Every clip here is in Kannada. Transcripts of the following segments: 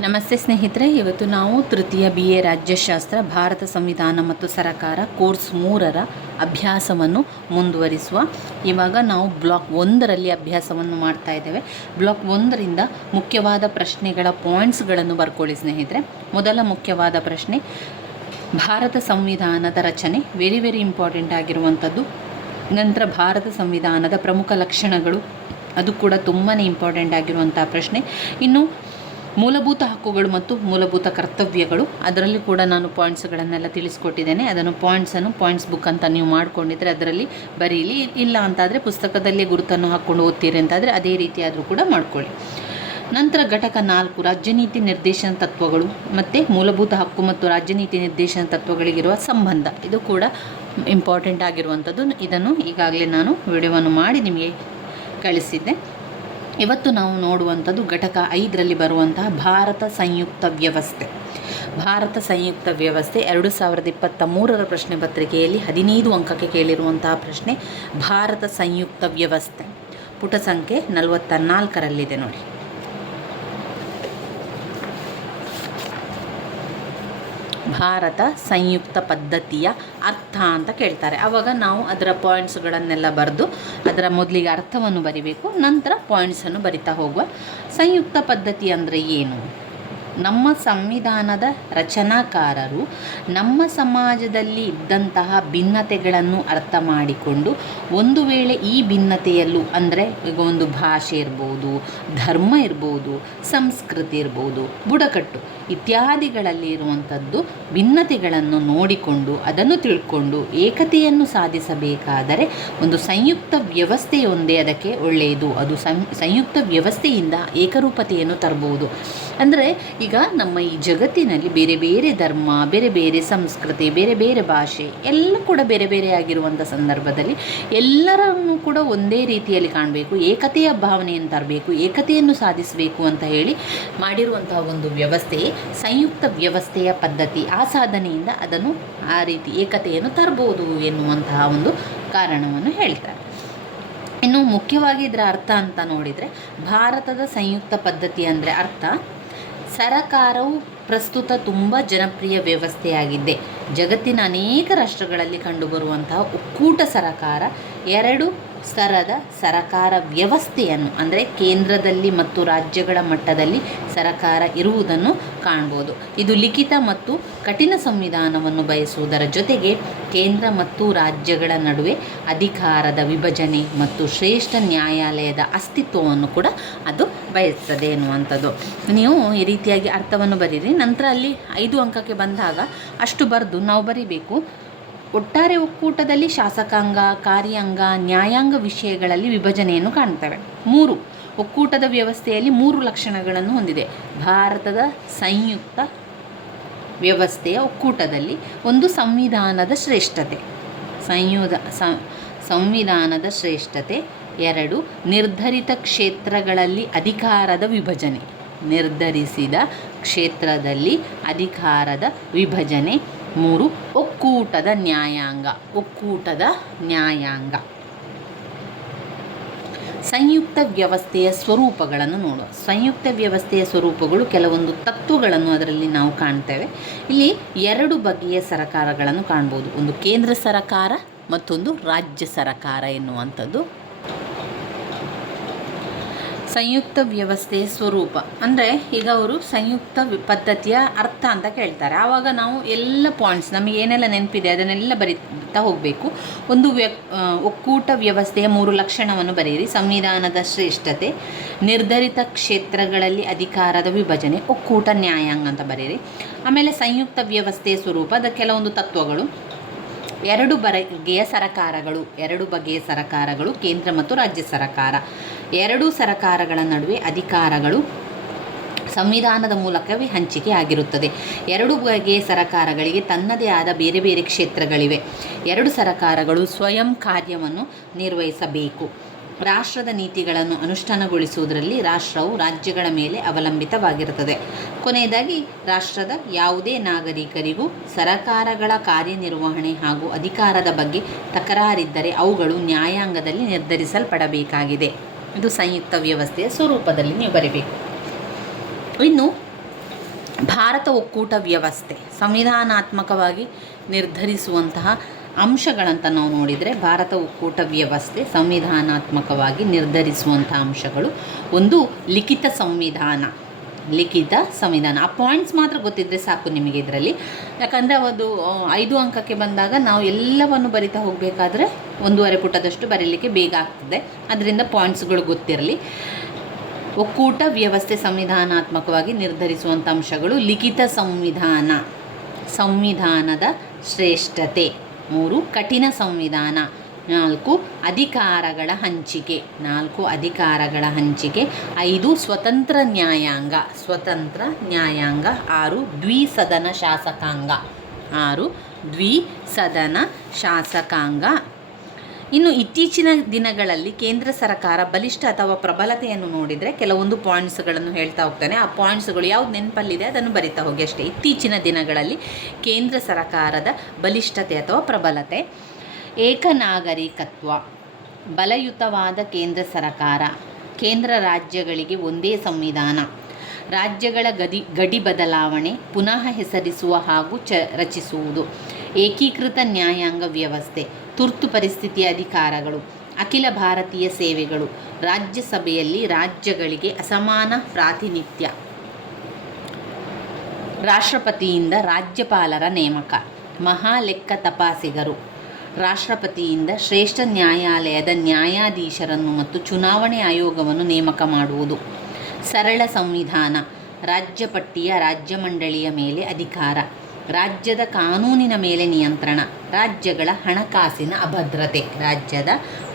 ನಮಸ್ತೆ ಸ್ನೇಹಿತರೆ, ಇವತ್ತು ನಾವು ತೃತೀಯ ಬಿ ಎ ರಾಜ್ಯಶಾಸ್ತ್ರ, ಭಾರತ ಸಂವಿಧಾನ ಮತ್ತು ಸರಕಾರ ಕೋರ್ಸ್ ಮೂರರ ಅಭ್ಯಾಸವನ್ನು ಮುಂದುವರಿಸುವ. ಇವಾಗ ನಾವು ಬ್ಲಾಕ್ ಒಂದರಲ್ಲಿ ಅಭ್ಯಾಸವನ್ನು ಮಾಡ್ತಾ ಇದ್ದೇವೆ. ಬ್ಲಾಕ್ ಒಂದರಿಂದ ಮುಖ್ಯವಾದ ಪ್ರಶ್ನೆಗಳ ಪಾಯಿಂಟ್ಸ್ಗಳನ್ನು ಬರ್ಕೊಳ್ಳಿ ಸ್ನೇಹಿತರೆ. ಮೊದಲ ಮುಖ್ಯವಾದ ಪ್ರಶ್ನೆ, ಭಾರತ ಸಂವಿಧಾನದ ರಚನೆ ವೆರಿ ವೆರಿ ಇಂಪಾರ್ಟೆಂಟ್ ಆಗಿರುವಂಥದ್ದು. ನಂತರ ಭಾರತ ಸಂವಿಧಾನದ ಪ್ರಮುಖ ಲಕ್ಷಣಗಳು, ಅದು ಕೂಡ ತುಂಬಾ ಇಂಪಾರ್ಟೆಂಟ್ ಆಗಿರುವಂಥ ಪ್ರಶ್ನೆ. ಇನ್ನು ಮೂಲಭೂತ ಹಕ್ಕುಗಳು ಮತ್ತು ಮೂಲಭೂತ ಕರ್ತವ್ಯಗಳು. ಅದರಲ್ಲಿ ಕೂಡ ನಾನು ಪಾಯಿಂಟ್ಸ್ಗಳನ್ನೆಲ್ಲ ತಿಳಿಸ್ಕೊಟ್ಟಿದ್ದೇನೆ. ಅದನ್ನು ಪಾಯಿಂಟ್ಸನ್ನು ಪಾಯಿಂಟ್ಸ್ ಬುಕ್ ಅಂತ ನೀವು ಮಾಡ್ಕೊಂಡಿದ್ರೆ ಅದರಲ್ಲಿ ಬರೀಲಿ. ಇಲ್ಲ ಅಂತಾದರೆ ಪುಸ್ತಕದಲ್ಲೇ ಗುರುತನ್ನು ಹಾಕ್ಕೊಂಡು ಓದ್ತೀರಿ ಅಂತಾದರೆ ಅದೇ ರೀತಿಯಾದರೂ ಕೂಡ ಮಾಡ್ಕೊಳ್ಳಿ. ನಂತರ ಘಟಕ ನಾಲ್ಕು, ರಾಜ್ಯನೀತಿ ನಿರ್ದೇಶನ ತತ್ವಗಳು ಮತ್ತು ಮೂಲಭೂತ ಹಕ್ಕು ಮತ್ತು ರಾಜ್ಯನೀತಿ ನಿರ್ದೇಶನ ತತ್ವಗಳಿಗಿರುವ ಸಂಬಂಧ. ಇದು ಕೂಡ ಇಂಪಾರ್ಟೆಂಟ್ ಆಗಿರುವಂಥದ್ದು. ಇದನ್ನು ಈಗಾಗಲೇ ನಾನು ವಿಡಿಯೋವನ್ನು ಮಾಡಿ ನಿಮಗೆ ಕಳಿಸಿದ್ದೆ. ಇವತ್ತು ನಾವು ನೋಡುವಂಥದ್ದು ಘಟಕ ಐದರಲ್ಲಿ ಬರುವಂತಹ ಭಾರತ ಸಂಯುಕ್ತ ವ್ಯವಸ್ಥೆ. ಭಾರತ ಸಂಯುಕ್ತ ವ್ಯವಸ್ಥೆ ಎರಡು ಸಾವಿರದ ಇಪ್ಪತ್ತ ಮೂರರ ಪ್ರಶ್ನೆ ಪತ್ರಿಕೆಯಲ್ಲಿ ಹದಿನೈದು ಅಂಕಕ್ಕೆ ಕೇಳಿರುವಂತಹ ಪ್ರಶ್ನೆ, ಭಾರತ ಸಂಯುಕ್ತ ವ್ಯವಸ್ಥೆ. ಪುಟ ಸಂಖ್ಯೆ ನಲವತ್ತ ನಾಲ್ಕರಲ್ಲಿದೆ ನೋಡಿ. ಭಾರತ ಸಂಯುಕ್ತ ಪದ್ಧತಿಯ ಅರ್ಥ ಅಂತ ಕೇಳ್ತಾರೆ. ಆವಾಗ ನಾವು ಅದರ ಪಾಯಿಂಟ್ಸ್ಗಳನ್ನೆಲ್ಲ ಬರೆದು ಅದರ ಮೊದಲಿಗೆ ಅರ್ಥವನ್ನು ಬರಿಬೇಕು, ನಂತರ ಪಾಯಿಂಟ್ಸನ್ನು ಬರಿತಾ ಹೋಗುವ. ಸಂಯುಕ್ತ ಪದ್ಧತಿ ಅಂದರೆ ಏನು? ನಮ್ಮ ಸಂವಿಧಾನದ ರಚನಾಕಾರರು ನಮ್ಮ ಸಮಾಜದಲ್ಲಿ ಇದ್ದಂತಹ ಭಿನ್ನತೆಗಳನ್ನು ಅರ್ಥ ಮಾಡಿಕೊಂಡು ಒಂದು ವೇಳೆ ಈ ಭಿನ್ನತೆಯಲ್ಲೂ ಅಂದರೆ ಈಗ ಒಂದು ಭಾಷೆ ಇರ್ಬೋದು, ಧರ್ಮ ಇರ್ಬೋದು, ಸಂಸ್ಕೃತಿ ಇರ್ಬೋದು, ಬುಡಕಟ್ಟು. ಇತ್ಯಾದಿಗಳಲ್ಲಿ ಇರುವಂಥದ್ದು ಭಿನ್ನತೆಗಳನ್ನು ನೋಡಿಕೊಂಡು ಅದನ್ನು ತಿಳ್ಕೊಂಡು ಏಕತೆಯನ್ನು ಸಾಧಿಸಬೇಕಾದರೆ ಒಂದು ಸಂಯುಕ್ತ ವ್ಯವಸ್ಥೆಯೊಂದೇ ಅದಕ್ಕೆ ಒಳ್ಳೆಯದು. ಅದು ಸಂಯುಕ್ತ ವ್ಯವಸ್ಥೆಯಿಂದ ಏಕರೂಪತೆಯನ್ನು ತರಬಹುದು. ಅಂದರೆ ಈಗ ನಮ್ಮ ಈ ಜಗತ್ತಿನಲ್ಲಿ ಬೇರೆ ಬೇರೆ ಧರ್ಮ, ಬೇರೆ ಬೇರೆ ಸಂಸ್ಕೃತಿ, ಬೇರೆ ಬೇರೆ ಭಾಷೆ ಎಲ್ಲ ಕೂಡ ಬೇರೆ ಬೇರೆ ಆಗಿರುವಂಥ ಸಂದರ್ಭದಲ್ಲಿ ಎಲ್ಲರನ್ನು ಕೂಡ ಒಂದೇ ರೀತಿಯಲ್ಲಿ ಕಾಣಬೇಕು. ಏಕತೆಯ ಭಾವನೆಯನ್ನು ತರಬೇಕು, ಏಕತೆಯನ್ನು ಸಾಧಿಸಬೇಕು ಅಂತ ಹೇಳಿ ಮಾಡಿರುವಂತಹ ಒಂದು ವ್ಯವಸ್ಥೆಯೇ ಸಂಯುಕ್ತ ವ್ಯವಸ್ಥೆಯ ಪದ್ಧತಿ, ಆ ಸಾಧನೆಯಿಂದ ಅದನ್ನು ಆ ರೀತಿ ಏಕತೆಯನ್ನು ತರಬಹುದು ಎನ್ನುವಂತಹ ಒಂದು ಕಾರಣವನ್ನು ಹೇಳ್ತಾರೆ. ಇನ್ನು ಮುಖ್ಯವಾಗಿ ಇದರ ಅರ್ಥ ಅಂತ ನೋಡಿದರೆ, ಭಾರತದ ಸಂಯುಕ್ತ ಪದ್ಧತಿ ಅಂದರೆ ಅರ್ಥ, ಸರಕಾರವು ಪ್ರಸ್ತುತ ತುಂಬ ಜನಪ್ರಿಯ ವ್ಯವಸ್ಥೆಯಾಗಿದೆ. ಜಗತ್ತಿನ ಅನೇಕ ರಾಷ್ಟ್ರಗಳಲ್ಲಿ ಕಂಡುಬರುವಂತಹ ಒಕ್ಕೂಟ ಸರಕಾರ ಎರಡು ಸ್ತರದ ಸರಕಾರ ವ್ಯವಸ್ಥೆಯನ್ನು, ಅಂದರೆ ಕೇಂದ್ರದಲ್ಲಿ ಮತ್ತು ರಾಜ್ಯಗಳ ಮಟ್ಟದಲ್ಲಿ ಸರಕಾರ ಇರುವುದನ್ನು ಕಾಣ್ಬೋದು. ಇದು ಲಿಖಿತ ಮತ್ತು ಕಠಿಣ ಸಂವಿಧಾನವನ್ನು ಬಯಸುವುದರ ಜೊತೆಗೆ ಕೇಂದ್ರ ಮತ್ತು ರಾಜ್ಯಗಳ ನಡುವೆ ಅಧಿಕಾರದ ವಿಭಜನೆ ಮತ್ತು ಶ್ರೇಷ್ಠ ನ್ಯಾಯಾಲಯದ ಅಸ್ತಿತ್ವವನ್ನು ಕೂಡ ಅದು ಬಯಸ್ತದೆ ಎನ್ನುವಂಥದ್ದು. ನೀವು ಈ ರೀತಿಯಾಗಿ ಅರ್ಥವನ್ನು ಬರೀರಿ. ನಂತರ ಅಲ್ಲಿ ಐದು ಅಂಕಕ್ಕೆ ಬಂದಾಗ ಅಷ್ಟು ಬರೆದು ನಾವು ಬರೀಬೇಕು. ಒಟ್ಟಾರೆ ಒಕ್ಕೂಟದಲ್ಲಿ ಶಾಸಕಾಂಗ, ಕಾರ್ಯಾಂಗ, ನ್ಯಾಯಾಂಗ ವಿಷಯಗಳಲ್ಲಿ ವಿಭಜನೆಯನ್ನು ಕಾಣ್ತವೆ. ಮೂರು, ಒಕ್ಕೂಟದ ವ್ಯವಸ್ಥೆಯಲ್ಲಿ ಮೂರು ಲಕ್ಷಣಗಳನ್ನು ಹೊಂದಿದೆ. ಭಾರತದ ಸಂಯುಕ್ತ ವ್ಯವಸ್ಥೆಯ ಒಕ್ಕೂಟದಲ್ಲಿ ಒಂದು ಸಂವಿಧಾನದ ಶ್ರೇಷ್ಠತೆ. ಸಂಯುಧ ಸಂವಿಧಾನದ ಶ್ರೇಷ್ಠತೆ. ಎರಡು, ನಿರ್ಧರಿತ ಕ್ಷೇತ್ರಗಳಲ್ಲಿ ಅಧಿಕಾರದ ವಿಭಜನೆ. ನಿರ್ಧರಿಸಿದ ಕ್ಷೇತ್ರದಲ್ಲಿ ಅಧಿಕಾರದ ವಿಭಜನೆ. ಮೂರು, ಒಕ್ಕೂಟದ ನ್ಯಾಯಾಂಗ ಒಕ್ಕೂಟದ ನ್ಯಾಯಾಂಗ. ಸಂಯುಕ್ತ ವ್ಯವಸ್ಥೆಯ ಸ್ವರೂಪಗಳನ್ನು ನೋಡುವ. ಸಂಯುಕ್ತ ವ್ಯವಸ್ಥೆಯ ಸ್ವರೂಪಗಳು ಕೆಲವೊಂದು ತತ್ವಗಳನ್ನು ಅದರಲ್ಲಿ ನಾವು ಕಾಣ್ತೇವೆ. ಇಲ್ಲಿ ಎರಡು ಬಗೆಯ ಸರಕಾರಗಳನ್ನು ಕಾಣ್ಬೋದು. ಒಂದು ಕೇಂದ್ರ ಸರಕಾರ, ಮತ್ತೊಂದು ರಾಜ್ಯ ಸರಕಾರ ಎನ್ನುವಂಥದ್ದು. ಸಂಯುಕ್ತ ವ್ಯವಸ್ಥೆಯ ಸ್ವರೂಪ. ಅಂದರೆ ಈಗ ಅವರು ಸಂಯುಕ್ತ ಪದ್ಧತಿಯ ಅರ್ಥ ಅಂತ ಕೇಳ್ತಾರೆ. ಆವಾಗ ನಾವು ಎಲ್ಲ ಪಾಯಿಂಟ್ಸ್ ನಮಗೆ ಏನೆಲ್ಲ ನೆನಪಿದೆ ಅದನ್ನೆಲ್ಲ ಬರೀತಾ ಹೋಗಬೇಕು. ಒಂದು ವ್ಯ ಒಕ್ಕೂಟ ವ್ಯವಸ್ಥೆಯ ಮೂರು ಲಕ್ಷಣವನ್ನು ಬರೆಯಿರಿ. ಸಂವಿಧಾನದ ಶ್ರೇಷ್ಠತೆ, ನಿರ್ಧರಿತ ಕ್ಷೇತ್ರಗಳಲ್ಲಿ ಅಧಿಕಾರದ ವಿಭಜನೆ, ಒಕ್ಕೂಟ ನ್ಯಾಯಾಂಗ ಅಂತ ಬರೆಯಿರಿ. ಆಮೇಲೆ ಸಂಯುಕ್ತ ವ್ಯವಸ್ಥೆಯ ಸ್ವರೂಪ ಅದ ಕೆಲವೊಂದು ತತ್ವಗಳು. ಎರಡು ಬಗೆಯ ಸರಕಾರಗಳು, ಎರಡು ಬಗೆಯ ಸರಕಾರಗಳು, ಕೇಂದ್ರ ಮತ್ತು ರಾಜ್ಯ ಸರಕಾರ. ಎರಡೂ ಸರಕಾರಗಳ ನಡುವೆ ಅಧಿಕಾರಗಳು ಸಂವಿಧಾನದ ಮೂಲಕವೇ ಹಂಚಿಕೆ ಆಗಿರುತ್ತದೆ. ಎರಡು ಬಗೆಯ ಸರಕಾರಗಳಿಗೆ ತನ್ನದೇ ಆದ ಬೇರೆ ಬೇರೆ ಕ್ಷೇತ್ರಗಳಿವೆ. ಎರಡು ಸರಕಾರಗಳು ಸ್ವಯಂ ಕಾರ್ಯವನ್ನು ನಿರ್ವಹಿಸಬೇಕು. ರಾಷ್ಟ್ರದ ನೀತಿಗಳನ್ನು ಅನುಷ್ಠಾನಗೊಳಿಸುವುದರಲ್ಲಿ ರಾಷ್ಟ್ರವು ರಾಜ್ಯಗಳ ಮೇಲೆ ಅವಲಂಬಿತವಾಗಿರುತ್ತದೆ. ಕೊನೆಯದಾಗಿ, ರಾಷ್ಟ್ರದ ಯಾವುದೇ ನಾಗರಿಕರಿಗೂ ಸರಕಾರಗಳ ಕಾರ್ಯನಿರ್ವಹಣೆ ಹಾಗೂ ಅಧಿಕಾರದ ಬಗ್ಗೆ ತಕರಾರಿದ್ದರೆ ಅವುಗಳು ನ್ಯಾಯಾಂಗದಲ್ಲಿ ನಿರ್ಧರಿಸಲ್ಪಡಬೇಕಾಗಿದೆ. ಇದು ಸಂಯುಕ್ತ ವ್ಯವಸ್ಥೆಯ ಸ್ವರೂಪದಲ್ಲಿ ನೀವು ಬರೀಬೇಕು. ಇನ್ನು, ಭಾರತ ಒಕ್ಕೂಟ ವ್ಯವಸ್ಥೆ. ಸಂವಿಧಾನಾತ್ಮಕವಾಗಿ ನಿರ್ಧರಿಸುವಂತಹ ಅಂಶಗಳಂತ ನಾವು ನೋಡಿದರೆ ಭಾರತ ಒಕ್ಕೂಟ ವ್ಯವಸ್ಥೆ ಸಂವಿಧಾನಾತ್ಮಕವಾಗಿ ನಿರ್ಧರಿಸುವಂಥ ಅಂಶಗಳು. ಒಂದು ಲಿಖಿತ ಸಂವಿಧಾನ. ಲಿಖಿತ ಸಂವಿಧಾನ. ಆ ಪಾಯಿಂಟ್ಸ್ ಮಾತ್ರ ಗೊತ್ತಿದ್ದರೆ ಸಾಕು ನಿಮಗೆ ಇದರಲ್ಲಿ. ಯಾಕಂದರೆ ಅದು ಐದು ಅಂಕಕ್ಕೆ ಬಂದಾಗ ನಾವು ಎಲ್ಲವನ್ನು ಬರಿತಾ ಹೋಗಬೇಕಾದ್ರೆ ಒಂದೂವರೆ ಪುಟದಷ್ಟು ಬರೀಲಿಕ್ಕೆ ಬೇಗ ಆಗ್ತದೆ. ಅದರಿಂದ ಪಾಯಿಂಟ್ಸ್ಗಳು ಗೊತ್ತಿರಲಿ. ಒಕ್ಕೂಟ ವ್ಯವಸ್ಥೆ ಸಂವಿಧಾನಾತ್ಮಕವಾಗಿ ನಿರ್ಧರಿಸುವಂಥ ಅಂಶಗಳು ಲಿಖಿತ ಸಂವಿಧಾನ. ಸಂವಿಧಾನದ ಶ್ರೇಷ್ಠತೆ. ಮೂರು ಕಠಿಣ ಸಂವಿಧಾನ, ನಾಲ್ಕು ಅಧಿಕಾರಗಳ ಹಂಚಿಕೆ, ನಾಲ್ಕು ಅಧಿಕಾರಗಳ ಹಂಚಿಕೆ, ಐದು ಸ್ವತಂತ್ರ ನ್ಯಾಯಾಂಗ ಸ್ವತಂತ್ರ ನ್ಯಾಯಾಂಗ, ಆರು ದ್ವಿಸದನ ಶಾಸಕಾಂಗ, ಆರು ದ್ವಿಸದನ ಶಾಸಕಾಂಗ ಇನ್ನು ಇತ್ತೀಚಿನ ದಿನಗಳಲ್ಲಿ ಕೇಂದ್ರ ಸರ್ಕಾರ ಬಲಿಷ್ಠ ಅಥವಾ ಪ್ರಬಲತೆಯನ್ನು ನೋಡಿದರೆ ಕೆಲವೊಂದು ಪಾಯಿಂಟ್ಸ್ಗಳನ್ನು ಹೇಳ್ತಾ ಹೋಗ್ತಾನೆ. ಆ ಪಾಯಿಂಟ್ಸ್ಗಳು ಯಾವ್ದು ನೆನಪಲ್ಲಿದೆ ಅದನ್ನು ಬರಿತಾ ಹೋಗಿ ಅಷ್ಟೇ. ಇತ್ತೀಚಿನ ದಿನಗಳಲ್ಲಿ ಕೇಂದ್ರ ಸರ್ಕಾರದ ಬಲಿಷ್ಠತೆ ಅಥವಾ ಪ್ರಬಲತೆ. ಏಕನಾಗರಿಕತ್ವ ಬಲಯುತವಾದ ಕೇಂದ್ರ ಸರ್ಕಾರ, ಕೇಂದ್ರ ರಾಜ್ಯಗಳಿಗೆ ಒಂದೇ ಸಂವಿಧಾನ, ರಾಜ್ಯಗಳ ಗದಿ, ಗಡಿ ಬದಲಾವಣೆ ಪುನಃ ಹೆಸರಿಸುವ ಹಾಗೂ ಚ, ರಚಿಸುವುದು, ಏಕೀಕೃತ ನ್ಯಾಯಾಂಗ ವ್ಯವಸ್ಥೆ ತುರ್ತು ಪರಿಸ್ಥಿತಿಯ ಅಧಿಕಾರಗಳು, ಅಖಿಲ ಭಾರತೀಯ ಸೇವೆಗಳು, ರಾಜ್ಯಸಭೆಯಲ್ಲಿ ರಾಜ್ಯಗಳಿಗೆ ಅಸಮಾನ ಪ್ರಾತಿನಿಧ್ಯ. ರಾಷ್ಟ್ರಪತಿಯಿಂದ ರಾಜ್ಯಪಾಲರ ನೇಮಕ. ಮಹಾಲೆಕ್ಕ ತಪಾಸಿಗರು. ರಾಷ್ಟ್ರಪತಿಯಿಂದ ಶ್ರೇಷ್ಠ ನ್ಯಾಯಾಲಯದ ನ್ಯಾಯಾಧೀಶರನ್ನು ಮತ್ತು ಚುನಾವಣೆ ಆಯೋಗವನ್ನು ನೇಮಕ ಮಾಡುವುದು. ಸರಳ ಸಂವಿಧಾನ. ರಾಜ್ಯಪಟ್ಟಿಯ ರಾಜ್ಯ ಮಂಡಳಿಯ ಮೇಲೆ ಅಧಿಕಾರ. ರಾಜ್ಯದ ಕಾನೂನಿನ ಮೇಲೆ ನಿಯಂತ್ರಣ, ರಾಜ್ಯಗಳ ಹಣಕಾಸಿನ ಅಭದ್ರತೆ, ರಾಜ್ಯದ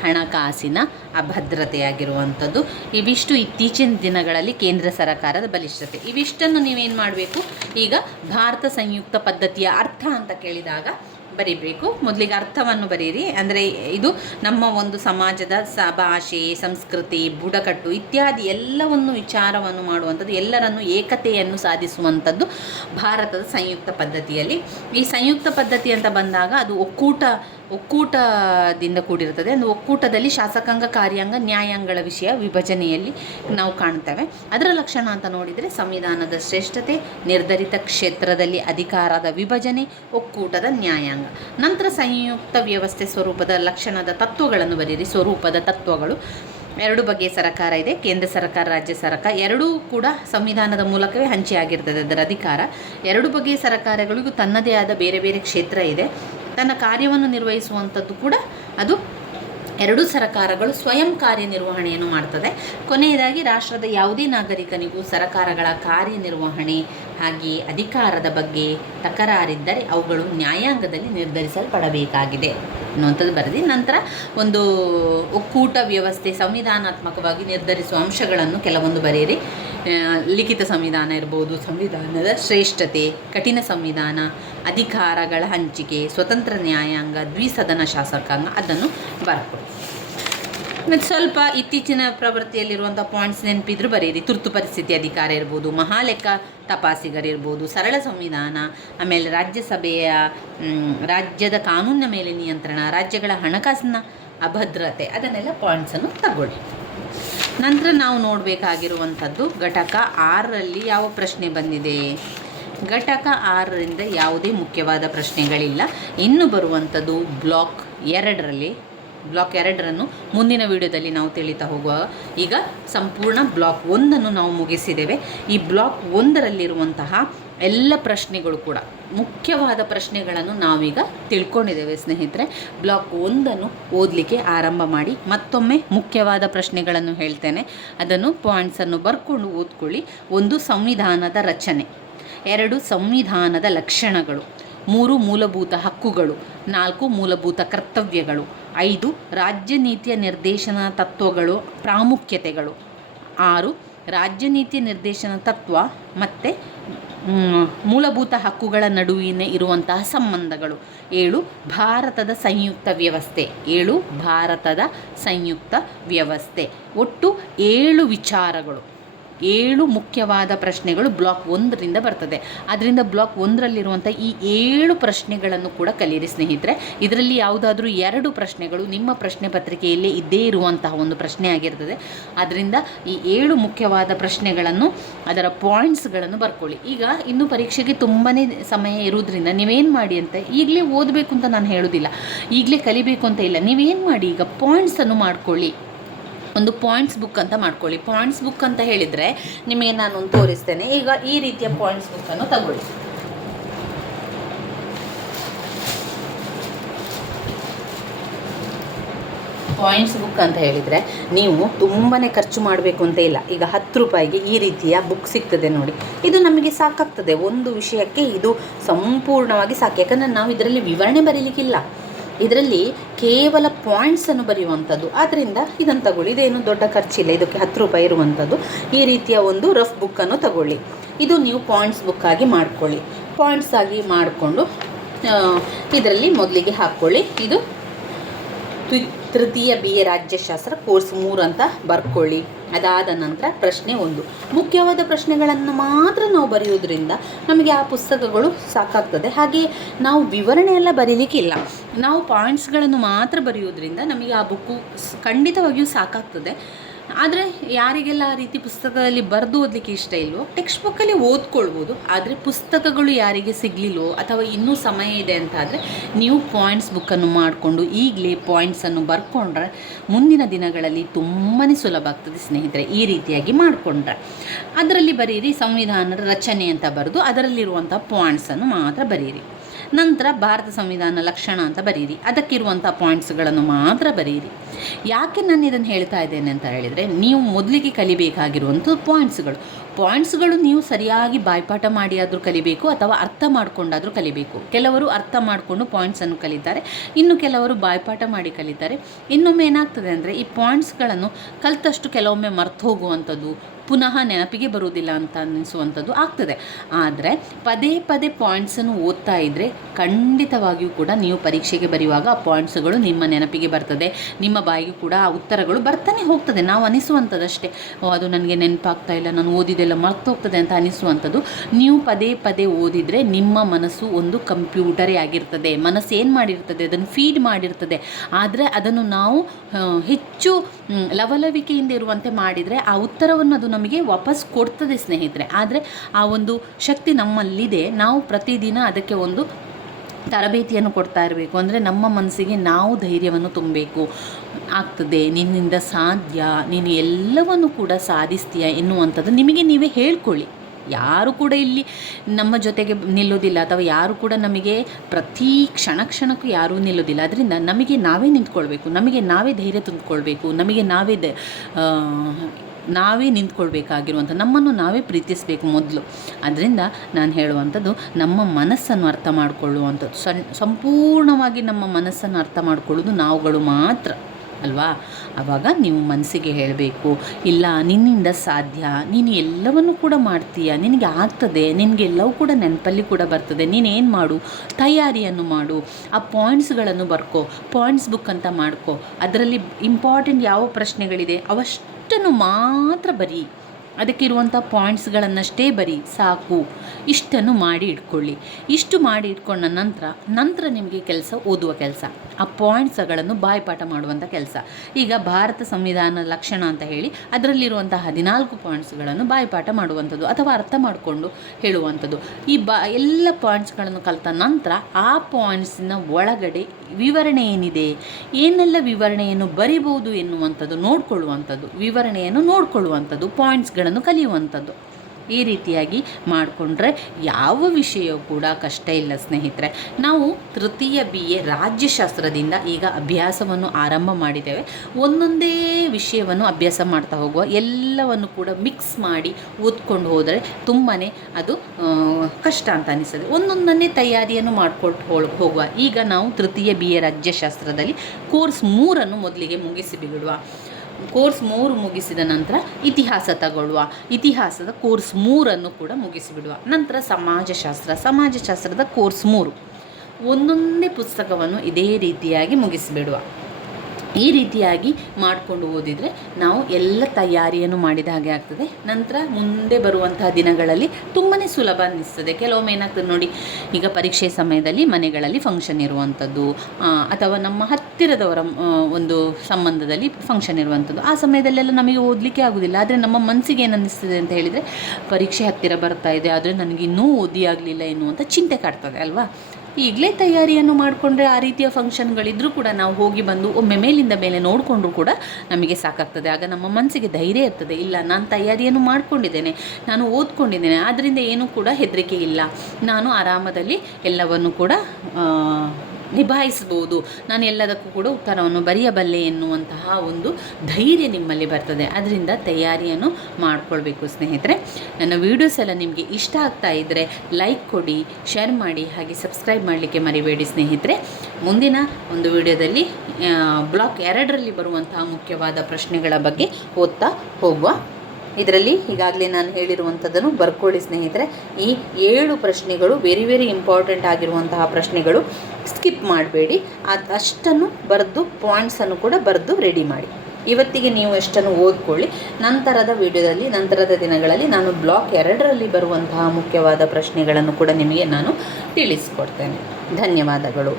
ಹಣಕಾಸಿನ ಅಭದ್ರತೆಯಾಗಿರುವಂಥದ್ದು ಇವಿಷ್ಟು ಇತ್ತೀಚಿನ ದಿನಗಳಲ್ಲಿ ಕೇಂದ್ರ ಸರ್ಕಾರದ ಬಲಿಷ್ಠತೆ. ಇವಿಷ್ಟನ್ನು ನೀವೇನು ಮಾಡಬೇಕು? ಈಗ ಭಾರತ ಸಂಯುಕ್ತ ಪದ್ಧತಿಯ ಅರ್ಥ ಅಂತ ಕೇಳಿದಾಗ ಬರಿಬೇಕು. ಮೊದಲಿಗೆ ಅರ್ಥವನ್ನು ಬರೀರಿ. ಅಂದರೆ ಇದು ನಮ್ಮ ಒಂದು ಸಮಾಜದ ಸ ಭಾಷೆ ಸಂಸ್ಕೃತಿ, ಬುಡಕಟ್ಟು ಇತ್ಯಾದಿ ಎಲ್ಲವನ್ನು ವಿಚಾರವನ್ನು ಮಾಡುವಂಥದ್ದು, ಎಲ್ಲರನ್ನು ಏಕತೆಯನ್ನು ಸಾಧಿಸುವಂಥದ್ದು ಭಾರತದ ಸಂಯುಕ್ತ ಪದ್ಧತಿಯಲ್ಲಿ. ಈ ಸಂಯುಕ್ತ ಪದ್ಧತಿ ಅಂತ ಬಂದಾಗ ಅದು ಒಕ್ಕೂಟ ಒಕ್ಕೂಟದಿಂದ ಕೂಡಿರುತ್ತದೆ. ಅಂದರೆ ಒಕ್ಕೂಟದಲ್ಲಿ ಶಾಸಕಾಂಗ, ಕಾರ್ಯಾಂಗ, ನ್ಯಾಯಾಂಗಗಳ ವಿಷಯ ವಿಭಜನೆಯಲ್ಲಿ ನಾವು ಕಾಣ್ತೇವೆ. ಅದರ ಲಕ್ಷಣ ಅಂತ ನೋಡಿದರೆ ಸಂವಿಧಾನದ ಶ್ರೇಷ್ಠತೆ, ನಿರ್ಧರಿತ ಕ್ಷೇತ್ರದಲ್ಲಿ ಅಧಿಕಾರದ ವಿಭಜನೆ, ಒಕ್ಕೂಟದ ನ್ಯಾಯಾಂಗ. ನಂತರ ಸಂಯುಕ್ತ ವ್ಯವಸ್ಥೆ ಸ್ವರೂಪದ ಲಕ್ಷಣದ ತತ್ವಗಳನ್ನು ಬರೀರಿ ಸ್ವರೂಪದ ತತ್ವಗಳು. ಎರಡು ಬಗೆಯ ಸರ್ಕಾರ ಇದೆ. ಕೇಂದ್ರ ಸರ್ಕಾರ, ರಾಜ್ಯ ಸರ್ಕಾರ. ಎರಡೂ ಕೂಡ ಸಂವಿಧಾನದ ಮೂಲಕವೇ ಹಂಚಿಯಾಗಿರ್ತದೆ ಅದರ ಅಧಿಕಾರ. ಎರಡು ಬಗೆಯ ಸರ್ಕಾರಗಳಿಗೂ ತನ್ನದೇ ಆದ ಬೇರೆ ಬೇರೆ ಕ್ಷೇತ್ರ ಇದೆ. ತನ್ನ ಕಾರ್ಯವನ್ನು ನಿರ್ವಹಿಸುವಂಥದ್ದು ಕೂಡ ಅದು ಎರಡೂ ಸರಕಾರಗಳು ಸ್ವಯಂ ಕಾರ್ಯನಿರ್ವಹಣೆಯನ್ನು ಮಾಡ್ತದೆ. ಕೊನೆಯದಾಗಿ ರಾಷ್ಟ್ರದ ಯಾವುದೇ ನಾಗರಿಕನಿಗೂ ಸರಕಾರಗಳ ಕಾರ್ಯನಿರ್ವಹಣೆ ಹಾಗೆಯೇ ಅಧಿಕಾರದ ಬಗ್ಗೆ ತಕರಾರಿದ್ದರೆ ಅವುಗಳು ನ್ಯಾಯಾಂಗದಲ್ಲಿ ನಿರ್ಧರಿಸಲ್ಪಡಬೇಕಾಗಿದೆ ಅನ್ನುವಂಥದ್ದು ಬರೆದಿ. ನಂತರ ಒಂದು ಒಕ್ಕೂಟ ವ್ಯವಸ್ಥೆ ಸಂವಿಧಾನಾತ್ಮಕವಾಗಿ ನಿರ್ಧರಿಸುವ ಅಂಶಗಳನ್ನು ಕೆಲವೊಂದು ಬರೆಯಿರಿ. ಲಿಖಿತ ಸಂವಿಧಾನ ಇರ್ಬೋದು, ಸಂವಿಧಾನದ ಶ್ರೇಷ್ಠತೆ, ಕಠಿಣ ಸಂವಿಧಾನ, ಅಧಿಕಾರಗಳ ಹಂಚಿಕೆ, ಸ್ವತಂತ್ರ ನ್ಯಾಯಾಂಗ, ದ್ವಿಸದನ ಶಾಸಕಾಂಗ, ಅದನ್ನು ಬರ್ಕೊಡಿ ಮತ್ತು ಸ್ವಲ್ಪ ಇತ್ತೀಚಿನ ಪ್ರವೃತ್ತಿಯಲ್ಲಿರುವಂಥ ಪಾಯಿಂಟ್ಸ್ ನೆನಪಿದ್ರು ಬರೀರಿ. ತುರ್ತು ಪರಿಸ್ಥಿತಿ ಅಧಿಕಾರ ಇರ್ಬೋದು, ಮಹಾಲೆಕ್ಕ ತಪಾಸಿಗರಿರ್ಬೋದು ಸರಳ ಸಂವಿಧಾನ, ಆಮೇಲೆ ರಾಜ್ಯಸಭೆಯ ರಾಜ್ಯದ ಕಾನೂನಿನ ಮೇಲೆ ನಿಯಂತ್ರಣ, ರಾಜ್ಯಗಳ ಹಣಕಾಸಿನ ಅಭದ್ರತೆ, ಅದನ್ನೆಲ್ಲ ಪಾಯಿಂಟ್ಸನ್ನು ತಗೊಳ್ಳಿ. ನಂತರ ನಾವು ನೋಡಬೇಕಾಗಿರುವಂಥದ್ದು ಘಟಕ ಆರರಲ್ಲಿ ಯಾವ ಪ್ರಶ್ನೆ ಬಂದಿದೆ? ಘಟಕ ಆರರಿಂದ ಯಾವುದೇ ಮುಖ್ಯವಾದ ಪ್ರಶ್ನೆಗಳಿಲ್ಲ. ಇನ್ನು ಬರುವಂಥದ್ದು ಬ್ಲಾಕ್ ಎರಡರಲ್ಲಿ, ಬ್ಲಾಕ್ ಎರಡರನ್ನು ಮುಂದಿನ ವಿಡಿಯೋದಲ್ಲಿ ನಾವು ತಿಳಿತಾ ಹೋಗುವಾಗ ಈಗ ಸಂಪೂರ್ಣ ಬ್ಲಾಕ್ ಒಂದನ್ನು ನಾವು ಮುಗಿಸಿದ್ದೇವೆ. ಈ ಬ್ಲಾಕ್ ಒಂದರಲ್ಲಿರುವಂತಹ ಎಲ್ಲ ಪ್ರಶ್ನೆಗಳು ಕೂಡ, ಮುಖ್ಯವಾದ ಪ್ರಶ್ನೆಗಳನ್ನು ನಾವೀಗ ತಿಳ್ಕೊಂಡಿದ್ದೇವೆ ಸ್ನೇಹಿತರೆ. ಬ್ಲಾಕ್ ಒಂದನ್ನು ಓದಲಿಕ್ಕೆ ಆರಂಭ ಮಾಡಿ, ಮತ್ತೊಮ್ಮೆ ಮುಖ್ಯವಾದ ಪ್ರಶ್ನೆಗಳನ್ನು ಹೇಳ್ತೇನೆ. ಅದನ್ನು ಪಾಯಿಂಟ್ಸನ್ನು ಬರ್ಕೊಂಡು ಓದ್ಕೊಳ್ಳಿ. ಒಂದು ಸಂವಿಧಾನದ ರಚನೆ, ಎರಡು ಸಂವಿಧಾನದ ಲಕ್ಷಣಗಳು, ಮೂರು ಮೂಲಭೂತ ಹಕ್ಕುಗಳು, ನಾಲ್ಕು ಮೂಲಭೂತ ಕರ್ತವ್ಯಗಳು, ಐದು ರಾಜ್ಯ ನೀತಿಯ ನಿರ್ದೇಶನ ತತ್ವಗಳು, ಪ್ರಾಮುಖ್ಯತೆಗಳು, ಆರು ರಾಜ್ಯ ನೀತಿ ನಿರ್ದೇಶನ ತತ್ವ ಮತ್ತು ಮೂಲಭೂತ ಹಕ್ಕುಗಳ ನಡುವಿನ ಇರುವಂತಹ ಸಂಬಂಧಗಳು. ಏಳು, ಭಾರತದ ಸಂಯುಕ್ತ ವ್ಯವಸ್ಥೆ. ಏಳು, ಭಾರತದ ಸಂಯುಕ್ತ ವ್ಯವಸ್ಥೆ. ಒಟ್ಟು ಏಳು ವಿಚಾರಗಳು. ಏಳು ಮುಖ್ಯವಾದ ಪ್ರಶ್ನೆಗಳು ಬ್ಲಾಕ್ ಒಂದರಿಂದ ಬರ್ತದೆ. ಅದರಿಂದ ಬ್ಲಾಕ್ ಒಂದರಲ್ಲಿರುವಂಥ ಈ ಏಳು ಪ್ರಶ್ನೆಗಳನ್ನು ಕೂಡ ಕಲಿಯಿರಿ ಸ್ನೇಹಿತರೆ. ಇದರಲ್ಲಿ ಯಾವುದಾದ್ರೂ ಎರಡು ಪ್ರಶ್ನೆಗಳು ನಿಮ್ಮ ಪ್ರಶ್ನೆ ಪತ್ರಿಕೆಯಲ್ಲಿ ಇದ್ದೇ ಇರುವಂತಹ ಒಂದು ಪ್ರಶ್ನೆ ಆಗಿರ್ತದೆ. ಅದರಿಂದ ಈ ಏಳು ಮುಖ್ಯವಾದ ಪ್ರಶ್ನೆಗಳನ್ನು ಅದರ ಪಾಯಿಂಟ್ಸ್ಗಳನ್ನು ಬರ್ಕೊಳ್ಳಿ. ಈಗ ಇನ್ನು ಪರೀಕ್ಷೆಗೆ ತುಂಬಾ ಸಮಯ ಇರುವುದರಿಂದ ನೀವೇನು ಮಾಡಿ ಅಂತ ಈಗಲೇ ಓದಬೇಕು ಅಂತ ನಾನು ಹೇಳೋದಿಲ್ಲ. ಈಗಲೇ ಕಲಿಬೇಕು ಅಂತ ಇಲ್ಲ. ನೀವೇನು ಮಾಡಿ ಈಗ ಪಾಯಿಂಟ್ಸನ್ನು ಮಾಡ್ಕೊಳ್ಳಿ. ಒಂದು ಪಾಯಿಂಟ್ಸ್ ಬುಕ್ ಅಂತ ಮಾಡ್ಕೊಳ್ಳಿ. ಪಾಯಿಂಟ್ಸ್ ಬುಕ್ ಅಂತ ಹೇಳಿದರೆ ನಿಮಗೆ ನಾನು ತೋರಿಸ್ತೇನೆ. ಈಗ ಈ ರೀತಿಯ ಪಾಯಿಂಟ್ಸ್ ಬುಕ್ಕನ್ನು ತಗೊಳ್ಳಿ. ಪಾಯಿಂಟ್ಸ್ ಬುಕ್ ಅಂತ ಹೇಳಿದರೆ ನೀವು ತುಂಬಾ ಖರ್ಚು ಮಾಡಬೇಕು ಅಂತ ಇಲ್ಲ. ಈಗ ಹತ್ತು ರೂಪಾಯಿಗೆ ಈ ರೀತಿಯ ಬುಕ್ ಸಿಗ್ತದೆ ನೋಡಿ. ಇದು ನಮಗೆ ಸಾಕಾಗ್ತದೆ. ಒಂದು ವಿಷಯಕ್ಕೆ ಇದು ಸಂಪೂರ್ಣವಾಗಿ ಸಾಕು. ಯಾಕಂದರೆ ನಾವು ಇದರಲ್ಲಿ ವಿವರಣೆ ಬರೀಲಿಕ್ಕಿಲ್ಲ. ಇದರಲ್ಲಿ ಕೇವಲ ಪಾಯಿಂಟ್ಸನ್ನು ಬರೆಯುವಂಥದ್ದು. ಆದ್ದರಿಂದ ಇದನ್ನು ತಗೊಳ್ಳಿ. ಇದೇನು ದೊಡ್ಡ ಖರ್ಚಿಲ್ಲ. ಇದಕ್ಕೆ ಹತ್ತು ರೂಪಾಯಿ ಇರುವಂಥದ್ದು. ಈ ರೀತಿಯ ಒಂದು ರಫ್ ಬುಕ್ಕನ್ನು ತಗೊಳ್ಳಿ. ಇದು ನೀವು ಪಾಯಿಂಟ್ಸ್ ಬುಕ್ಕಾಗಿ ಮಾಡ್ಕೊಳ್ಳಿ. ಪಾಯಿಂಟ್ಸ್ ಆಗಿ ಮಾಡಿಕೊಂಡು ಇದರಲ್ಲಿ ಮೊದಲಿಗೆ ಹಾಕ್ಕೊಳ್ಳಿ. ಇದು ತೃತೀಯ ಬಿ ಎ ರಾಜ್ಯಶಾಸ್ತ್ರ ಕೋರ್ಸ್ ಮೂರು ಅಂತ ಬರ್ಕೊಳ್ಳಿ. ಅದಾದ ನಂತರ ಪ್ರಶ್ನೆ ಒಂದು. ಮುಖ್ಯವಾದ ಪ್ರಶ್ನೆಗಳನ್ನು ಮಾತ್ರ ನಾವು ಬರೆಯೋದ್ರಿಂದ ನಮಗೆ ಆ ಪುಸ್ತಕಗಳು ಸಾಕಾಗ್ತದೆ. ಹಾಗೆ ನಾವು ವಿವರಣೆ ಎಲ್ಲ ಬರೀಲಿಕ್ಕಿಲ್ಲ ನಾವು ಪಾಯಿಂಟ್ಸ್ಗಳನ್ನು ಮಾತ್ರ ಬರೆಯೋದ್ರಿಂದ ನಮಗೆ ಆ ಬುಕ್ಕು ಖಂಡಿತವಾಗಿಯೂ ಸಾಕಾಗ್ತದೆ. ಆದರೆ ಯಾರಿಗೆಲ್ಲ ಆ ರೀತಿ ಪುಸ್ತಕದಲ್ಲಿ ಬರೆದು ಓದಲಿಕ್ಕೆ ಇಷ್ಟ ಇಲ್ವೋ ಟೆಕ್ಸ್ಟ್ ಬುಕ್ಕಲ್ಲಿ ಓದ್ಕೊಳ್ಬೋದು. ಆದರೆ ಪುಸ್ತಕಗಳು ಯಾರಿಗೆ ಸಿಗಲಿಲ್ವೋ ಅಥವಾ ಇನ್ನೂ ಸಮಯ ಇದೆ ಅಂತ ಆದರೆ ನೀವು ಪಾಯಿಂಟ್ಸ್ ಬುಕ್ಕನ್ನು ಮಾಡಿಕೊಂಡು ಈಗಲೇ ಪಾಯಿಂಟ್ಸನ್ನು ಬರ್ಕೊಂಡ್ರೆ ಮುಂದಿನ ದಿನಗಳಲ್ಲಿ ತುಂಬಾ ಸುಲಭ ಆಗ್ತದೆ ಸ್ನೇಹಿತರೆ, ಈ ರೀತಿಯಾಗಿ ಮಾಡಿಕೊಂಡ್ರೆ. ಅದರಲ್ಲಿ ಬರೀರಿ ಸಂವಿಧಾನದ ರಚನೆ ಅಂತ ಬರೆದು ಅದರಲ್ಲಿರುವಂಥ ಪಾಯಿಂಟ್ಸನ್ನು ಮಾತ್ರ ಬರೀರಿ. ನಂತರ ಭಾರತ ಸಂವಿಧಾನ ಲಕ್ಷಣ ಅಂತ ಬರೀರಿ. ಅದಕ್ಕಿರುವಂಥ ಪಾಯಿಂಟ್ಸ್ಗಳನ್ನು ಮಾತ್ರ ಬರೀರಿ. ಯಾಕೆ ನಾನು ಇದನ್ನು ಹೇಳ್ತಾ ಇದ್ದೇನೆ ಅಂತ ಹೇಳಿದರೆ, ನೀವು ಮೊದಲಿಗೆ ಕಲಿಬೇಕಾಗಿರುವಂಥ ಪಾಯಿಂಟ್ಸ್ಗಳು. ಪಾಯಿಂಟ್ಸ್ಗಳು ನೀವು ಸರಿಯಾಗಿ ಬಾಯ್ಪಾಠ ಮಾಡಿ ಆದರೂ ಕಲಿಬೇಕು ಅಥವಾ ಅರ್ಥ ಮಾಡಿಕೊಂಡಾದರೂ ಕಲಿಬೇಕು. ಕೆಲವರು ಅರ್ಥ ಮಾಡಿಕೊಂಡು ಪಾಯಿಂಟ್ಸನ್ನು ಕಲಿತಾರೆ, ಇನ್ನು ಕೆಲವರು ಬಾಯ್ಪಾಠ ಮಾಡಿ ಕಲಿತಾರೆ. ಇನ್ನೊಮ್ಮೆ ಏನಾಗ್ತದೆ ಅಂದರೆ ಈ ಪಾಯಿಂಟ್ಸ್ಗಳನ್ನು ಕಲಿತಷ್ಟು ಕೆಲವೊಮ್ಮೆ ಮರ್ತು ಹೋಗುವಂಥದ್ದು, ಪುನಃ ನೆನಪಿಗೆ ಬರುವುದಿಲ್ಲ ಅಂತ ಅನ್ನಿಸುವಂಥದ್ದು ಆಗ್ತದೆ. ಆದರೆ ಪದೇ ಪದೇ ಪಾಯಿಂಟ್ಸನ್ನು ಓದ್ತಾ ಇದ್ದರೆ ಖಂಡಿತವಾಗಿಯೂ ಕೂಡ ನೀವು ಪರೀಕ್ಷೆಗೆ ಬರೆಯುವಾಗ ಆ ಪಾಯಿಂಟ್ಸ್ಗಳು ನಿಮ್ಮ ನೆನಪಿಗೆ ಬರ್ತದೆ, ನಿಮ್ಮ ಬಾಯಿಗೆ ಕೂಡ ಆ ಉತ್ತರಗಳು ಬರ್ತಾನೆ ಹೋಗ್ತದೆ. ನಾವು ಅನಿಸುವಂಥದ್ದಷ್ಟೇ ಅದು ನನಗೆ ನೆನಪಾಗ್ತಾ ಇಲ್ಲ, ನಾನು ಓದಿದೆಲ್ಲ ಮರ್ತು ಹೋಗ್ತದೆ ಅಂತ ಅನಿಸುವಂಥದ್ದು. ನೀವು ಪದೇ ಪದೇ ಓದಿದರೆ ನಿಮ್ಮ ಮನಸ್ಸು ಒಂದು ಕಂಪ್ಯೂಟರೇ ಆಗಿರ್ತದೆ. ಮನಸ್ಸು ಏನು ಮಾಡಿರ್ತದೆ? ಅದನ್ನು ಫೀಡ್ ಮಾಡಿರ್ತದೆ. ಆದರೆ ಅದನ್ನು ನಾವು ಹೆಚ್ಚು ಲವಲವಿಕೆಯಿಂದ ಇರುವಂತೆ ಮಾಡಿದರೆ ಆ ಉತ್ತರವನ್ನು ಅದು ನಮಗೆ ವಾಪಸ್ ಕೊಡ್ತದೆ ಸ್ನೇಹಿತರೆ. ಆದರೆ ಆ ಒಂದು ಶಕ್ತಿ ನಮ್ಮಲ್ಲಿದೆ. ನಾವು ಪ್ರತಿದಿನ ಅದಕ್ಕೆ ಒಂದು ತರಬೇತಿಯನ್ನು ಕೊಡ್ತಾ ಇರಬೇಕು. ಅಂದರೆ ನಮ್ಮ ಮನಸ್ಸಿಗೆ ನಾವು ಧೈರ್ಯವನ್ನು ತುಂಬಬೇಕು. ಆಗ್ತದೆ, ನಿನ್ನಿಂದ ಸಾಧ್ಯ, ನೀನು ಎಲ್ಲವನ್ನು ಕೂಡ ಸಾಧಿಸ್ತೀಯ ಎನ್ನುವಂಥದ್ದು ನಿಮಗೆ ನೀವೇ ಹೇಳ್ಕೊಳ್ಳಿ. ಯಾರು ಕೂಡ ಇಲ್ಲಿ ನಮ್ಮ ಜೊತೆಗೆ ನಿಲ್ಲೋದಿಲ್ಲ ಅಥವಾ ಯಾರು ಕೂಡ ನಮಗೆ ಪ್ರತಿ ಕ್ಷಣ ಕ್ಷಣಕ್ಕೂ ಯಾರೂ ನಿಲ್ಲೋದಿಲ್ಲ ಅದರಿಂದ ನಮಗೆ ನಾವೇ ನಿಂತ್ಕೊಳ್ಬೇಕು. ನಮಗೆ ನಾವೇ ಧೈರ್ಯ ತುಂಬಿಕೊಳ್ಬೇಕು. ನಮಗೆ ನಾವೇ ನಾವೇ ನಿಂತ್ಕೊಳ್ಬೇಕಾಗಿರುವಂಥ, ನಮ್ಮನ್ನು ನಾವೇ ಪ್ರೀತಿಸಬೇಕು ಮೊದಲು. ಅದರಿಂದ ನಾನು ಹೇಳುವಂಥದ್ದು, ನಮ್ಮ ಮನಸ್ಸನ್ನು ಅರ್ಥ ಮಾಡಿಕೊಳ್ಳುವಂಥದ್ದು. ಸಣ್ಣ ಸಂಪೂರ್ಣವಾಗಿ ನಮ್ಮ ಮನಸ್ಸನ್ನು ಅರ್ಥ ಮಾಡಿಕೊಳ್ಳೋದು ನಾವುಗಳು ಮಾತ್ರ, ಅಲ್ವಾ? ಆವಾಗ ನೀವು ಮನಸ್ಸಿಗೆ ಹೇಳಬೇಕು, ಇಲ್ಲ, ನಿನ್ನಿಂದ ಸಾಧ್ಯ, ನೀನು ಎಲ್ಲವನ್ನು ಕೂಡ ಮಾಡ್ತೀಯ, ನಿನಗೆ ಆಗ್ತದೆ ನಿನಗೆಲ್ಲವೂ ಕೂಡ ನೆನಪಲ್ಲಿ ಕೂಡ ಬರ್ತದೆ, ನೀನೇನು ಮಾಡು, ತಯಾರಿಯನ್ನು ಮಾಡು, ಆ ಪಾಯಿಂಟ್ಸ್ಗಳನ್ನು ಬರ್ಕೋ, ಪಾಯಿಂಟ್ಸ್ ಬುಕ್ ಅಂತ ಮಾಡ್ಕೋ. ಅದರಲ್ಲಿ ಇಂಪಾರ್ಟೆಂಟ್ ಯಾವ ಪ್ರಶ್ನೆಗಳಿದೆ ಅವಷ್ಟನ್ನು ಮಾತ್ರ ಬರೀ ಅದಕ್ಕಿರುವಂಥ ಪಾಯಿಂಟ್ಸ್ಗಳನ್ನಷ್ಟೇ ಬರಿ ಸಾಕು. ಇಷ್ಟನ್ನು ಮಾಡಿ ಇಟ್ಕೊಳ್ಳಿ. ಇಷ್ಟು ಮಾಡಿ ಇಟ್ಕೊಂಡ ನಂತರ ನಂತರ ನಿಮಗೆ ಕೆಲಸ ಓದುವ ಕೆಲಸ. ಆ ಪಾಯಿಂಟ್ಸ್ಗಳನ್ನು ಬಾಯ್ಪಾಠ ಮಾಡುವಂಥ ಕೆಲಸ. ಈಗ ಭಾರತ ಸಂವಿಧಾನ ಲಕ್ಷಣ ಅಂತ ಹೇಳಿ, ಅದರಲ್ಲಿರುವಂಥ ಹದಿನಾಲ್ಕು ಪಾಯಿಂಟ್ಸ್ಗಳನ್ನು ಬಾಯ್ಪಾಠ ಮಾಡುವಂಥದ್ದು ಅಥವಾ ಅರ್ಥ ಮಾಡಿಕೊಂಡು ಹೇಳುವಂಥದ್ದು. ಈ ಬ, ಎಲ್ಲ ಪಾಯಿಂಟ್ಸ್ಗಳನ್ನು ಕಲಿತ ನಂತರ ಆ ಪಾಯಿಂಟ್ಸಿನ ಒಳಗಡೆ ವಿವರಣೆ ಏನಿದೆ? ಏನೆಲ್ಲ ವಿವರಣೆಯನ್ನು ಬರಿಬೋದು ಎನ್ನುವಂಥದ್ದು, ನೋಡಿಕೊಳ್ಳುವಂಥದ್ದು, ವಿವರಣೆಯನ್ನು ನೋಡಿಕೊಳ್ಳುವಂಥದ್ದು ಪಾಯಿಂಟ್ಸ್ಗಳನ್ನು ಕಲಿಯುವಂಥದ್ದು. ಈ ರೀತಿಯಾಗಿ ಮಾಡಿಕೊಂಡ್ರೆ ಯಾವ ವಿಷಯವೂ ಕೂಡ ಕಷ್ಟ ಇಲ್ಲ ಸ್ನೇಹಿತರೆ. ನಾವು ತೃತೀಯ ಬಿ ಎ ರಾಜ್ಯಶಾಸ್ತ್ರದಿಂದ ಈಗ ಅಭ್ಯಾಸವನ್ನು ಆರಂಭ ಮಾಡಿದ್ದೇವೆ. ಒಂದೊಂದೇ ವಿಷಯವನ್ನು ಅಭ್ಯಾಸ ಮಾಡ್ತಾ ಹೋಗುವ ಎಲ್ಲವನ್ನು ಕೂಡ ಮಿಕ್ಸ್ ಮಾಡಿ ಓದ್ಕೊಂಡು ಹೋದರೆ ತುಂಬಾ ಅದು ಕಷ್ಟ ಅಂತ ಅನಿಸ್ತದೆ. ಒಂದೊಂದನ್ನೇ ತಯಾರಿಯನ್ನು ಮಾಡಿಕೊಟ್ಟು ಹೋಗುವ. ಈಗ ನಾವು ತೃತೀಯ ಬಿ ಎ ರಾಜ್ಯಶಾಸ್ತ್ರದಲ್ಲಿ ಕೋರ್ಸ್ ಮೂರನ್ನು ಮೊದಲಿಗೆ ಮುಗಿಸಿ ಬಿಡುವ. ಕೋರ್ಸ್ ಮೂರು ಮುಗಿಸಿದ ನಂತರ ಇತಿಹಾಸ ತಗೊಳ್ಳುವ, ಇತಿಹಾಸದ ಕೋರ್ಸ್ ಮೂರನ್ನು ಕೂಡ ಮುಗಿಸಿಬಿಡುವ. ನಂತರ ಸಮಾಜಶಾಸ್ತ್ರ, ಸಮಾಜಶಾಸ್ತ್ರದ ಕೋರ್ಸ್ ಮೂರು. ಒಂದೊಂದೇ ಪುಸ್ತಕವನ್ನು ಇದೇ ರೀತಿಯಾಗಿ ಮುಗಿಸಿಬಿಡುವ. ಈ ರೀತಿಯಾಗಿ ಮಾಡಿಕೊಂಡು ಓದಿದರೆ ನಾವು ಎಲ್ಲ ತಯಾರಿಯನ್ನು ಮಾಡಿದ ಹಾಗೆ ಆಗ್ತದೆ. ನಂತರ ಮುಂದೆ ಬರುವಂತಹ ದಿನಗಳಲ್ಲಿ ತುಂಬಾ ಸುಲಭ ಅನ್ನಿಸ್ತದೆ. ಕೆಲವೊಮ್ಮೆ ಏನಾಗ್ತದೆ ನೋಡಿ, ಈಗ ಪರೀಕ್ಷೆ ಸಮಯದಲ್ಲಿ ಮನೆಗಳಲ್ಲಿ ಫಂಕ್ಷನ್ ಇರುವಂಥದ್ದು ಅಥವಾ ನಮ್ಮ ಹತ್ತಿರದವರ ಒಂದು ಸಂಬಂಧದಲ್ಲಿ ಫಂಕ್ಷನ್ ಇರುವಂಥದ್ದು ಆ ಸಮಯದಲ್ಲೆಲ್ಲ ನಮಗೆ ಓದಲಿಕ್ಕೆ ಆಗೋದಿಲ್ಲ. ಆದರೆ ನಮ್ಮ ಮನಸ್ಸಿಗೆ ಏನು ಅಂತ ಹೇಳಿದರೆ, ಪರೀಕ್ಷೆ ಹತ್ತಿರ ಬರ್ತಾ ಇದೆ, ಆದರೆ ನನಗೆ ಇನ್ನೂ ಓದಿ ಆಗಲಿಲ್ಲ ಎನ್ನುವಂಥ ಚಿಂತೆ ಕಾಡ್ತದೆ, ಅಲ್ವಾ? ಈಗಲೇ ತಯಾರಿಯನ್ನು ಮಾಡಿಕೊಂಡ್ರೆ ಆ ರೀತಿಯ ಫಂಕ್ಷನ್ಗಳಿದ್ರೂ ಕೂಡ ನಾವು ಹೋಗಿ ಬಂದು ಒಮ್ಮೆ ಮೇಲಿಂದ ಮೇಲೆ ನೋಡಿಕೊಂಡ್ರೂ ಕೂಡ ನಮಗೆ ಸಾಕಾಗ್ತದೆ. ಆಗ ನಮ್ಮ ಮನಸ್ಸಿಗೆ ಧೈರ್ಯ ಇರ್ತದೆ. ಇಲ್ಲ, ನಾನು ತಯಾರಿಯನ್ನು ಮಾಡಿಕೊಂಡಿದ್ದೇನೆ, ನಾನು ಓದ್ಕೊಂಡಿದ್ದೇನೆ ಆದ್ದರಿಂದ ಏನೂ ಕೂಡ ಹೆದರಿಕೆ ಇಲ್ಲ. ನಾನು ಆರಾಮದಲ್ಲಿ ಎಲ್ಲವನ್ನು ಕೂಡ ನಿಭಾಯಿಸ್ಬೋದು ನಾನು ಎಲ್ಲದಕ್ಕೂ ಕೂಡ ಉತ್ತರವನ್ನು ಬರೆಯಬಲ್ಲೆ ಎನ್ನುವಂತಹ ಒಂದು ಧೈರ್ಯ ನಿಮ್ಮಲ್ಲಿ ಬರ್ತದೆ. ಅದರಿಂದ ತಯಾರಿಯನ್ನು ಮಾಡಿಕೊಳ್ಬೇಕು ಸ್ನೇಹಿತರೆ. ನನ್ನ ವೀಡಿಯೋಸ್ ಎಲ್ಲ ನಿಮಗೆ ಇಷ್ಟ ಆಗ್ತಾ ಇದ್ದರೆ ಲೈಕ್ ಕೊಡಿ ಶೇರ್ ಮಾಡಿ, ಹಾಗೆ ಸಬ್ಸ್ಕ್ರೈಬ್ ಮಾಡಲಿಕ್ಕೆ ಮರಿಬೇಡಿ ಸ್ನೇಹಿತರೆ. ಮುಂದಿನ ಒಂದು ವಿಡಿಯೋದಲ್ಲಿ ಬ್ಲಾಕ್ ಎರಡರಲ್ಲಿ ಬರುವಂತಹ ಮುಖ್ಯವಾದ ಪ್ರಶ್ನೆಗಳ ಬಗ್ಗೆ ಓದ್ತಾ ಹೋಗುವ ಇದರಲ್ಲಿ ಈಗಾಗಲೇ ನಾನು ಹೇಳಿರುವಂಥದ್ದನ್ನು ಬರ್ಕೊಳ್ಳಿ ಸ್ನೇಹಿತರೆ, ಈ ಏಳು ಪ್ರಶ್ನೆಗಳು ವೆರಿ ವೆರಿ ಇಂಪಾರ್ಟೆಂಟ್ ಆಗಿರುವಂತಹ ಪ್ರಶ್ನೆಗಳು ಸ್ಕಿಪ್ ಮಾಡಬೇಡಿ. ಅದು ಅಷ್ಟನ್ನು ಬರೆದು ಪಾಯಿಂಟ್ಸನ್ನು ಕೂಡ ಬರೆದು ರೆಡಿ ಮಾಡಿ. ಇವತ್ತಿಗೆ ನೀವು ಎಷ್ಟನ್ನು ಓದ್ಕೊಳ್ಳಿ, ನಂತರದ ವಿಡಿಯೋದಲ್ಲಿ ನಂತರದ ದಿನಗಳಲ್ಲಿ ನಾನು ಬ್ಲಾಕ್ ಎರಡರಲ್ಲಿ ಬರುವಂತಹ ಮುಖ್ಯವಾದ ಪ್ರಶ್ನೆಗಳನ್ನು ಕೂಡ ನಿಮಗೆ ನಾನು ತಿಳಿಸ್ಕೊಡ್ತೇನೆ. ಧನ್ಯವಾದಗಳು.